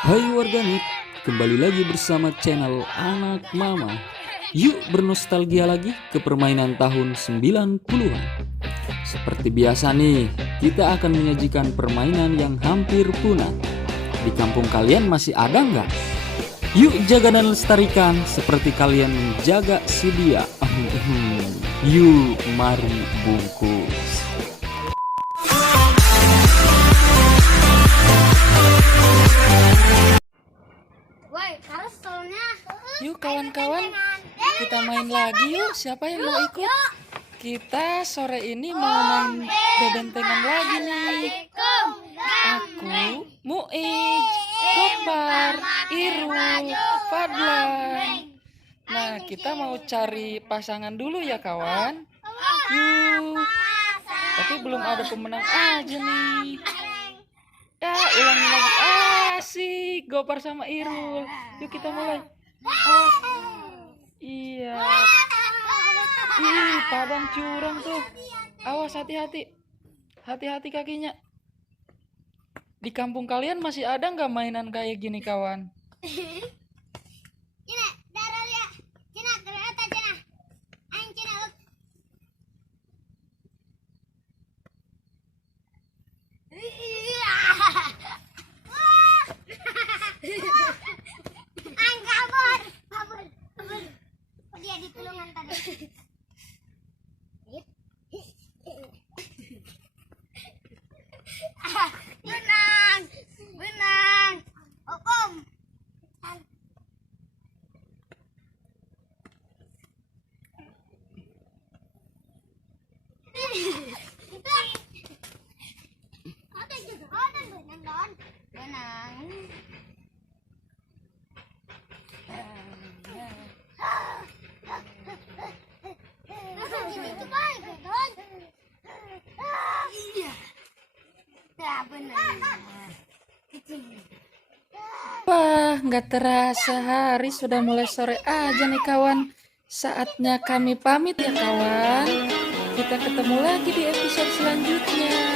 Hai warganet, kembali lagi bersama channel Anak Mama. Yuk bernostalgia lagi ke permainan tahun 90-an. Seperti biasa nih, kita akan menyajikan permainan yang hampir punah. Di kampung kalian masih ada nggak? Yuk jaga dan lestarikan seperti kalian menjaga si dia. Yuk mari bungkus. Yuk kawan-kawan, kita main lagi yuk. Siapa yang mau ikut? Kita sore ini mau main bebentengan lagi nih. Aku, Muij, Gopar, Irul, Fadlan. Nah, kita mau cari pasangan dulu ya kawan. Yuk. Tapi belum ada pemenang aja nih. Ya, ulangi lagi. Asik, Gopar sama Irul. Yuk kita mulai. Iya. Ih, padang curang tuh. Awas, hati-hati. Hati-hati kakinya. Di kampung kalian masih ada nggak mainan kayak gini kawan? Benang, Okom. Benang. Iya. Ya benar. Wah, nggak terasa hari sudah mulai sore aja nih kawan. Saatnya kami pamit ya kawan. Kita ketemu lagi di episode selanjutnya.